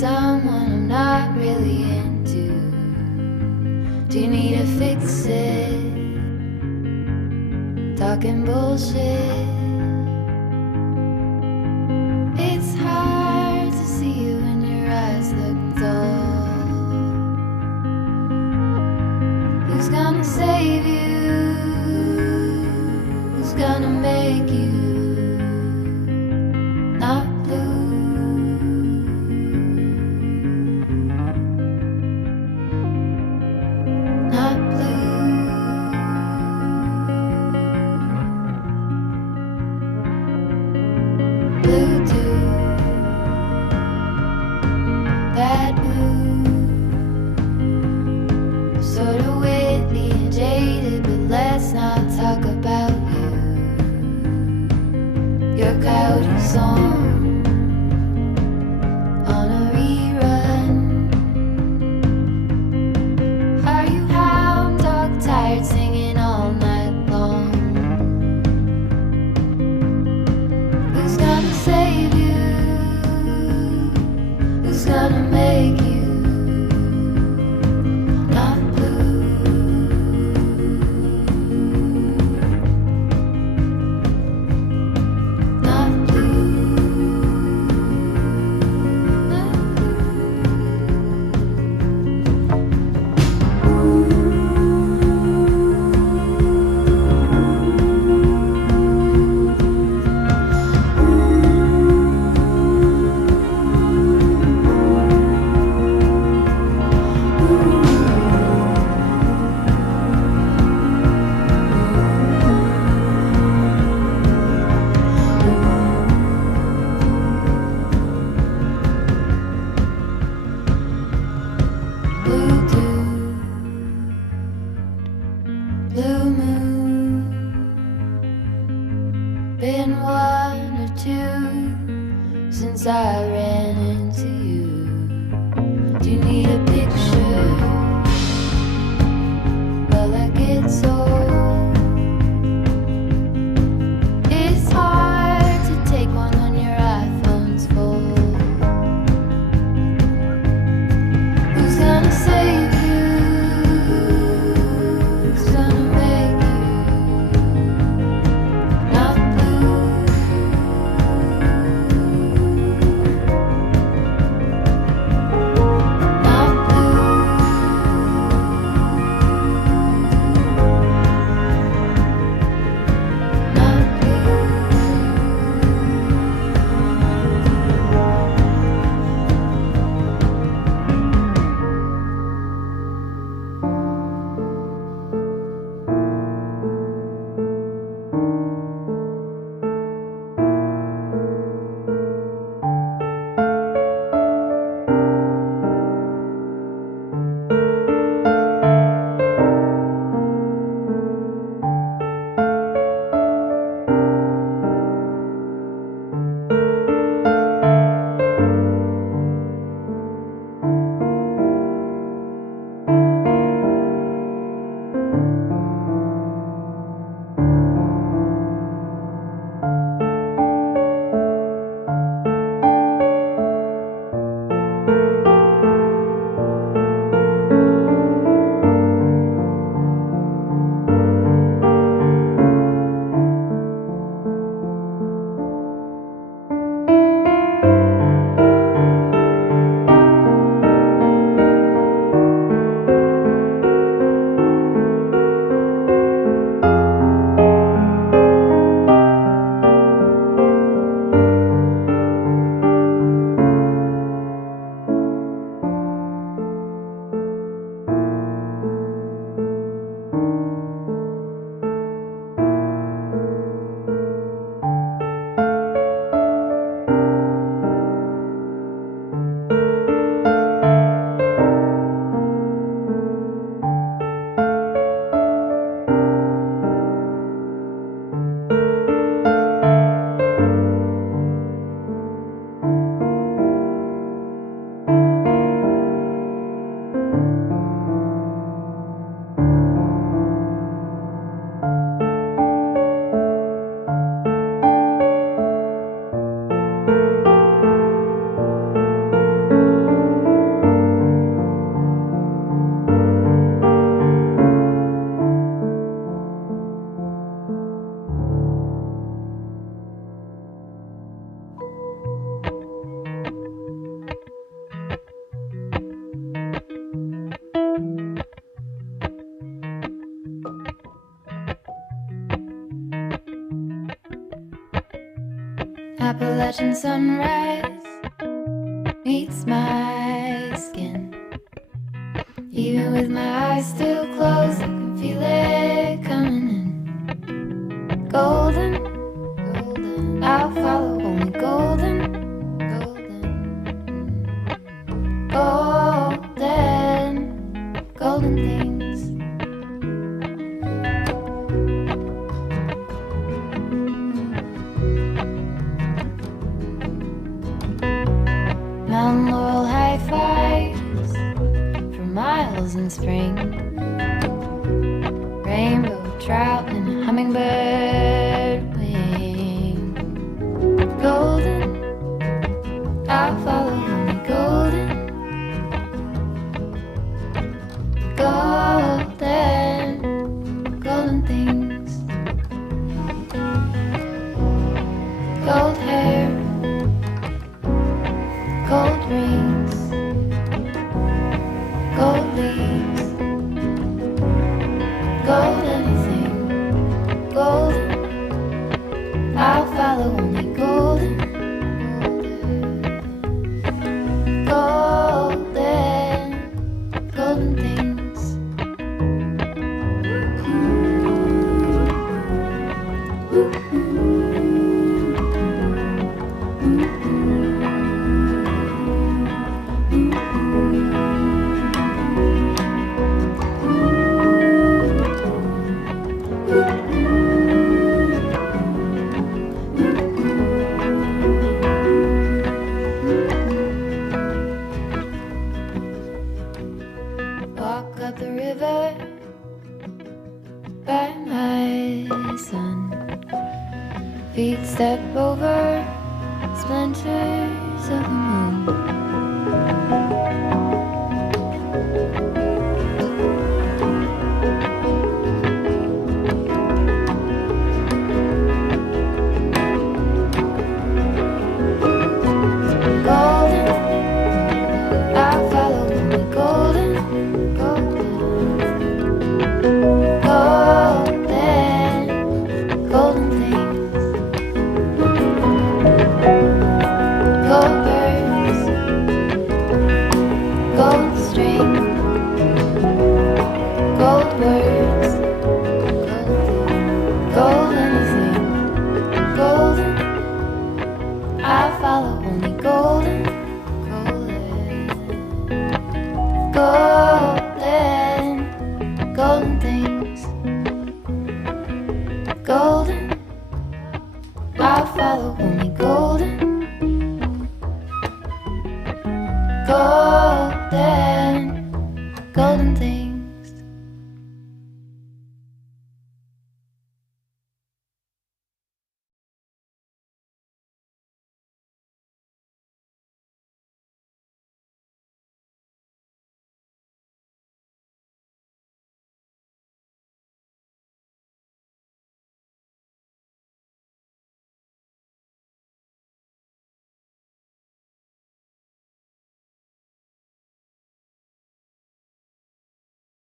someone I'm not really into? Do you need to fix it? Talking bullshit. It's hard to see you when your eyes look dull. Who's gonna save you? Who's gonna make you not blue? Not blue. Blue too. That blue. Sort of witty and jaded, but let's not talk about you. Your coyote song on a rerun. Are you hound dog tired singing all night long? Who's gonna save you? Who's gonna make you not blue? Not blue. Not blue. Appalachian sunrise meets my skin. Even with my eyes still closed, I can feel it coming in. Golden, golden, I'll follow only golden, golden, golden, golden things. Mountain laurel high fives for miles in spring. Rainbow trout and a hummingbird wing. Golden, I'll follow only golden, golden, golden things. Gold hair, gold rings, gold leaves, gold anything, golden, I'll follow only golden, golden, golden things. Walk up the river by my son. Feet step over splinters of the moon. Golden, I'll follow only golden, golden, golden things. Gold birds, gold string, gold words, gold anything, golden, I'll follow only golden, golden, golden things. Golden, I'll follow only golden, golden, golden things.